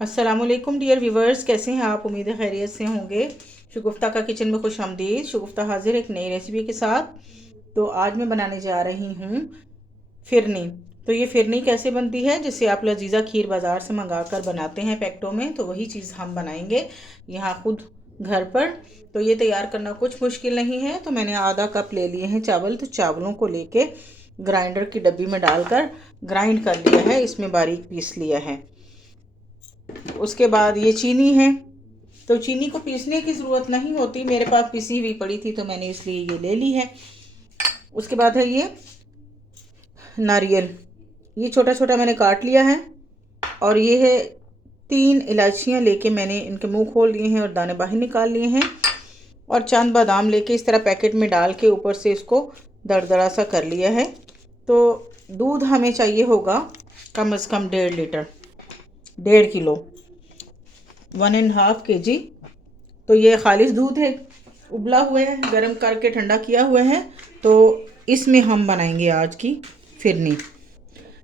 अस्सलामुअलैकुम dear viewers, कैसे हैं आप? उम्मीद है खैरियत से होंगे। शगुफ्ता का किचन में खुश आमदीद। शगुफ्ता हाजिर एक नई रेसिपी के साथ। तो आज मैं बनाने जा रही हूँ फिरनी। तो ये फिरनी कैसे बनती है, जिसे आप लजीजा खीर बाज़ार से मंगा कर बनाते हैं पैकेटों में, तो वही चीज़ हम बनाएंगे यहाँ खुद घर पर। तो ये तैयार करना कुछ मुश्किल नहीं है। तो मैंने आधा कप ले लिए हैं चावल। तो चावलों को लेके ग्राइंडर की डब्बी में डालकर ग्राइंड कर लिया है, इसमें बारीक पीस लिया है। उसके बाद ये चीनी है। तो चीनी को पीसने की ज़रूरत नहीं होती, मेरे पास पिसी हुई पड़ी थी तो मैंने इसलिए ये ले ली है। उसके बाद है ये नारियल, ये छोटा छोटा मैंने काट लिया है। और ये है 3 इलायचियाँ लेके मैंने इनके मुंह खोल लिए हैं और दाने बाहर निकाल लिए हैं। और चंद बादाम लेके इस तरह पैकेट में डाल के ऊपर से इसको दरदरा सा कर लिया है। तो दूध हमें चाहिए होगा कम से कम 1.5 लीटर, 1.5 किलो, 1.5 kg। तो ये खालिश दूध है, उबला हुआ है, गर्म करके ठंडा किया हुआ है। तो इसमें हम बनाएंगे आज की फिरनी।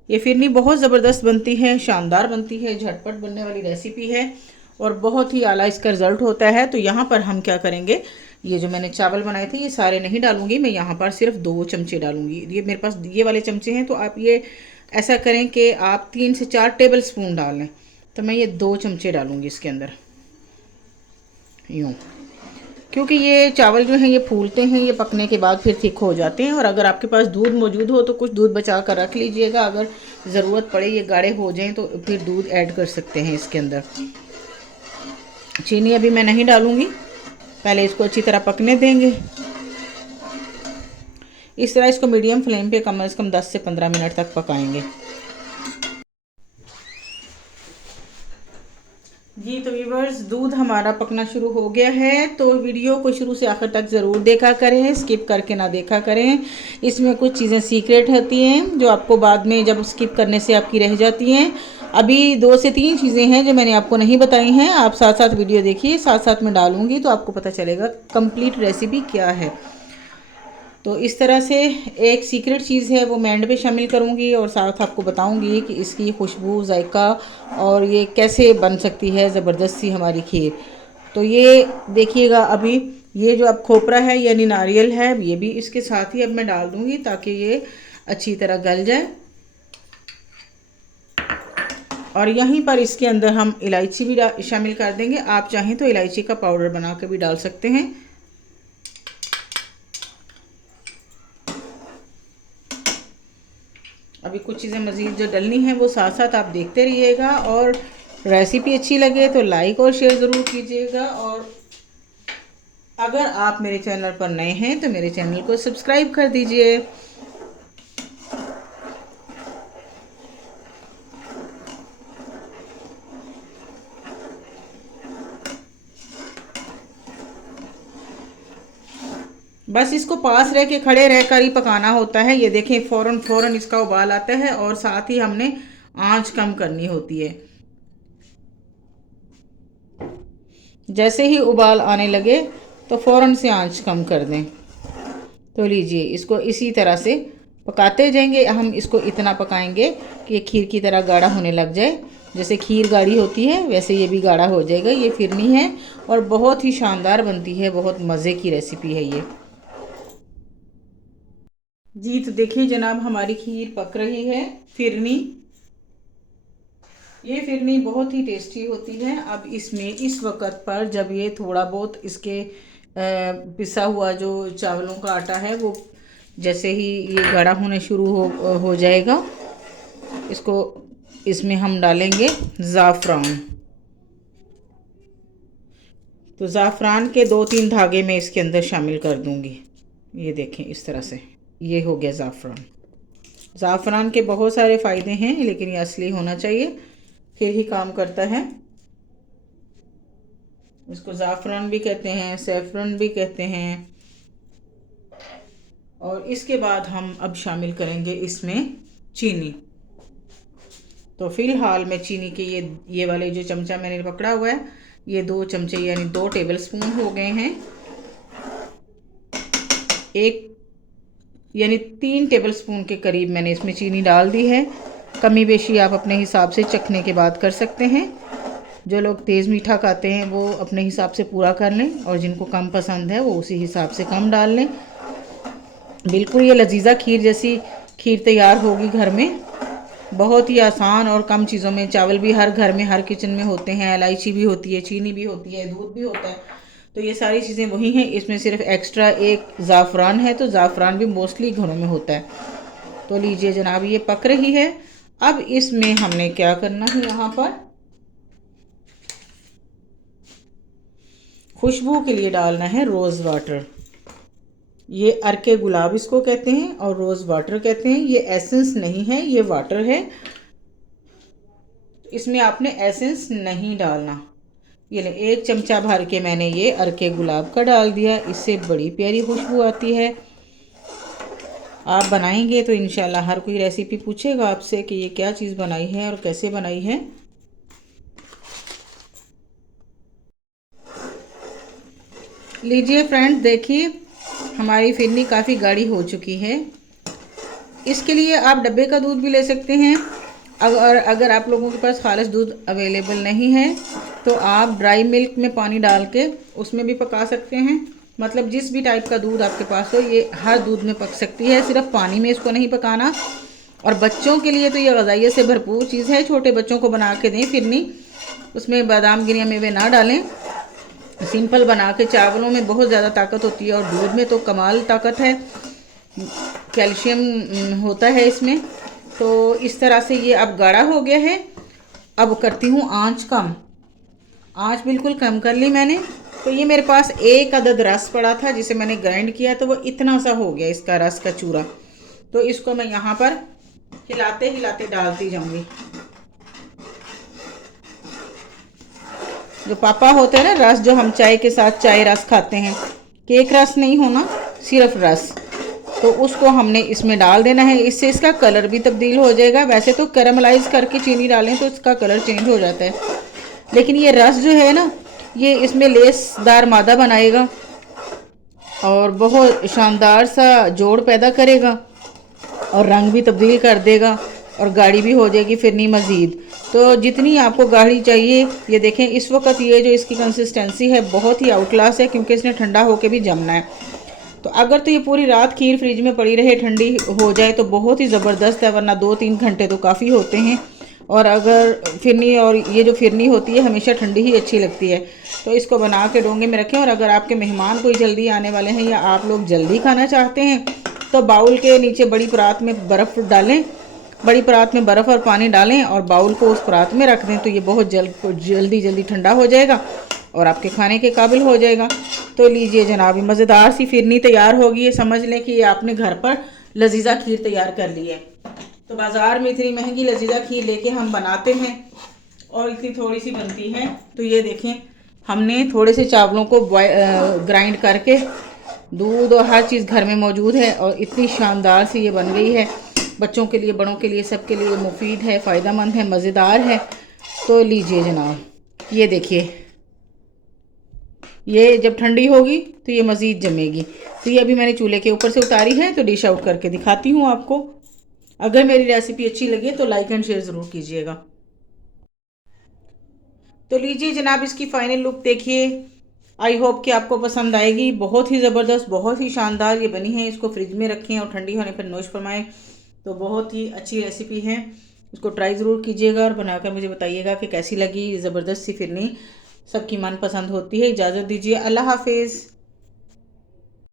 ये फिरनी बहुत ज़बरदस्त बनती है, शानदार बनती है, झटपट बनने वाली रेसिपी है और बहुत ही आला इसका रिज़ल्ट होता है। तो यहाँ पर हम क्या करेंगे, ये जो मैंने चावल बनाए थे ये सारे नहीं डालूंगी मैं, यहाँ पर सिर्फ 2 चमचे डालूंगी। ये मेरे पास ये वाले चमचे हैं, तो आप ये ऐसा करें कि आप 3 से 4 टेबल स्पून डाल लें। तो मैं ये 2 चमचे डालूंगी इसके अंदर, यूँ, क्योंकि ये चावल जो हैं ये फूलते हैं, ये पकने के बाद फिर थिक हो जाते हैं। और अगर आपके पास दूध मौजूद हो तो कुछ दूध बचा कर रख लीजिएगा, अगर ज़रूरत पड़े ये गाढ़े हो जाएं तो फिर दूध ऐड कर सकते हैं इसके अंदर। चीनी अभी मैं नहीं डालूंगी, पहले इसको अच्छी तरह पकने देंगे। इस तरह इसको मीडियम फ्लेम पे कम से कम 10 से 15 मिनट तक पकाएंगे। जी तो व्यूवर्स, दूध हमारा पकना शुरू हो गया है। तो वीडियो को शुरू से आखिर तक ज़रूर देखा करें, स्किप करके ना देखा करें। इसमें कुछ चीज़ें सीक्रेट होती हैं जो आपको बाद में जब स्किप करने से आपकी रह जाती हैं। अभी 2 से 3 चीज़ें हैं जो मैंने आपको नहीं बताई हैं। आप साथ साथ वीडियो देखिए, साथ साथ में डालूँगी तो आपको पता चलेगा कंप्लीट रेसिपी क्या है। तो इस तरह से एक सीक्रेट चीज़ है वो मैं एंड पे शामिल करूँगी और साथ आपको बताऊँगी कि इसकी खुशबू, जायका और ये कैसे बन सकती है ज़बरदस्त सी हमारी खीर। तो ये देखिएगा, अभी ये जो अब खोपरा है यानी नारियल है, ये भी इसके साथ ही अब मैं डाल दूँगी ताकि ये अच्छी तरह गल जाए। और यहीं पर इसके अंदर हम इलायची भी शामिल कर देंगे। आप चाहें तो इलायची का पाउडर बना कर भी डाल सकते हैं। अभी कुछ चीज़ें मज़ीद जो डलनी है वो साथ साथ आप देखते रहिएगा। और रेसिपी अच्छी लगे तो लाइक और शेयर ज़रूर कीजिएगा। और अगर आप मेरे चैनल पर नए हैं तो मेरे चैनल को सब्सक्राइब कर दीजिए। बस इसको पास रह के खड़े रहकर ही पकाना होता है। ये देखें, फ़ौरन फ़ौरन इसका उबाल आता है और साथ ही हमने आंच कम करनी होती है। जैसे ही उबाल आने लगे तो फ़ौरन से आंच कम कर दें। तो लीजिए, इसको इसी तरह से पकाते जाएंगे। हम इसको इतना पकाएंगे कि ये खीर की तरह गाढ़ा होने लग जाए। जैसे खीर गाढ़ी होती है वैसे ये भी गाढ़ा हो जाएगा। ये फिरनी है और बहुत ही शानदार बनती है, बहुत मज़े की रेसिपी है ये। जी तो देखिए जनाब, हमारी खीर पक रही है। फिरनी, ये फिरनी बहुत ही टेस्टी होती है। अब इसमें इस वक्त पर जब ये थोड़ा बहुत इसके पिसा हुआ जो चावलों का आटा है वो जैसे ही ये गाढ़ा होने शुरू हो जाएगा, इसको इसमें हम डालेंगे ज़ाफ़रान। तो ज़ाफ़रान के 2-3 धागे मैं इसके अंदर शामिल कर दूंगी। ये देखें इस तरह से, ये हो गया ज़ाफ़रान। ज़ाफ़रान के बहुत सारे फ़ायदे हैं लेकिन ये असली होना चाहिए, फिर ही काम करता है। इसको ज़ाफ़रान भी कहते हैं, सैफ़रन भी कहते हैं। और इसके बाद हम अब शामिल करेंगे इसमें चीनी। तो फ़िलहाल मैं चीनी के ये वाले जो चमचा मैंने पकड़ा हुआ है, ये 2 चमचे यानी 2 टेबल स्पून हो गए हैं। एक यानी 3 टेबल स्पून के करीब मैंने इसमें चीनी डाल दी है। कमी बेशी आप अपने हिसाब से चखने के बाद कर सकते हैं। जो लोग तेज़ मीठा खाते हैं वो अपने हिसाब से पूरा कर लें, और जिनको कम पसंद है वो उसी हिसाब से कम डाल लें। बिल्कुल ये लजीज़ा खीर जैसी खीर तैयार होगी घर में। बहुत ही आसान और कम चीज़ों में। चावल भी हर घर में, हर किचन में होते हैं, इलायची भी होती है, चीनी भी होती है, दूध भी होता है, तो ये सारी चीज़ें वही हैं। इसमें सिर्फ एक्स्ट्रा एक ज़ाफ़रान है, तो ज़ाफ़रान भी मोस्टली घरों में होता है। तो लीजिए जनाब, ये पक रही है। अब इसमें हमने क्या करना है, यहाँ पर खुशबू के लिए डालना है रोज़ वाटर। ये अर्के गुलाब इसको कहते हैं और रोज़ वाटर कहते हैं। ये एसेंस नहीं है, ये वाटर है। इसमें आपने एसेंस नहीं डालना। ये ले, 1 चमचा भर के मैंने ये अर्के गुलाब का डाल दिया। इससे बड़ी प्यारी खुशबू आती है। आप बनाएंगे तो इंशाल्लाह हर कोई रेसिपी पूछेगा आपसे कि ये क्या चीज़ बनाई है और कैसे बनाई है। लीजिए फ्रेंड्स, देखिए हमारी फिरनी काफ़ी गाढ़ी हो चुकी है। इसके लिए आप डब्बे का दूध भी ले सकते हैं। अगर आप लोगों के पास खालिस दूध अवेलेबल नहीं है तो आप ड्राई मिल्क में पानी डाल के उसमें भी पका सकते हैं। मतलब जिस भी टाइप का दूध आपके पास हो, ये हर दूध में पक सकती है, सिर्फ पानी में इसको नहीं पकाना। और बच्चों के लिए तो ये ग़ज़ाइयत से भरपूर चीज़ है। छोटे बच्चों को बना के दें फिरनी, उसमें बादाम गिरिया मेवे ना डालें, सिंपल बना के। चावलों में बहुत ज़्यादा ताकत होती है और दूध में तो कमाल ताकत है, कैल्शियम होता है इसमें। तो इस तरह से ये अब गाढ़ा हो गया है। अब करती हूँ आंच कम। आंच बिल्कुल कम कर ली मैंने। तो ये मेरे पास 1 अदद रस पड़ा था जिसे मैंने ग्राइंड किया, तो वो इतना सा हो गया इसका रस का चूरा। तो इसको मैं यहाँ पर हिलाते हिलाते डालती जाऊँगी। जो पापा होते हैं ना, रस जो हम चाय के साथ चाय रस खाते हैं, केक रस नहीं होना, सिर्फ रस, तो उसको हमने इसमें डाल देना है। इससे इसका कलर भी तब्दील हो जाएगा। वैसे तो कैरामलाइज करके चीनी डालें तो इसका कलर चेंज हो जाता है, लेकिन ये रस जो है ना, ये इसमें लेसदार मादा बनाएगा और बहुत शानदार सा जोड़ पैदा करेगा और रंग भी तब्दील कर देगा और गाढ़ी भी हो जाएगी फिरनी मज़ीद। तो जितनी आपको गाढ़ी चाहिए, ये देखें इस वक्त ये जो इसकी कंसिस्टेंसी है बहुत ही आउट क्लास है, क्योंकि इसने ठंडा होकर भी जमना है। तो अगर तो ये पूरी रात खीर फ्रिज में पड़ी रहे, ठंडी हो जाए तो बहुत ही ज़बरदस्त है, वरना 2-3 घंटे तो काफ़ी होते हैं। और अगर फिरनी, और ये जो फिरनी होती है हमेशा ठंडी ही अच्छी लगती है। तो इसको बना के डोंगे में रखें। और अगर आपके मेहमान कोई जल्दी आने वाले हैं या आप लोग जल्दी खाना चाहते हैं तो बाउल के नीचे बड़ी परात में बर्फ़ डालें, बड़ी परात में बर्फ़ और पानी डालें और बाउल को उस परात में रख दें, तो ये बहुत जल्दी ठंडा हो जाएगा और आपके खाने के काबिल हो जाएगा। तो लीजिए जनाब, मज़ेदार सी फिरनी तैयार होगी। ये समझ लें कि आपने घर पर लजीज़ा खीर तैयार कर ली है। तो बाज़ार में इतनी महंगी लजीज़ा खीर लेके हम बनाते हैं और इतनी थोड़ी सी बनती है। तो ये देखें, हमने थोड़े से चावलों को ग्राइंड करके, दूध और हर चीज़ घर में मौजूद है और इतनी शानदार सी ये बन गई है। बच्चों के लिए, बड़ों के लिए, सबके लिए मुफीद है, फ़ायदेमंद है, मज़ेदार है। तो लीजिए जनाब, ये देखिए, ये जब ठंडी होगी तो ये मज़ीद जमेगी। तो ये अभी मैंने चूल्हे के ऊपर से उतारी है, तो डिश आउट करके दिखाती हूँ आपको। अगर मेरी रेसिपी अच्छी लगे तो लाइक एंड शेयर ज़रूर कीजिएगा। तो लीजिए जनाब, इसकी फ़ाइनल लुक देखिए। आई होप कि आपको पसंद आएगी। बहुत ही ज़बरदस्त, बहुत ही शानदार ये बनी है। इसको फ्रिज में रखें और ठंडी होने पर नोश फरमाएं। तो बहुत ही अच्छी रेसिपी है, इसको ट्राई ज़रूर कीजिएगा और बनाकर मुझे बताइएगा कि कैसी लगी। ज़बरदस्त सी फिरनी सबकी मनपसंद होती है। इजाज़त दीजिए, अल्लाह हाफिज़।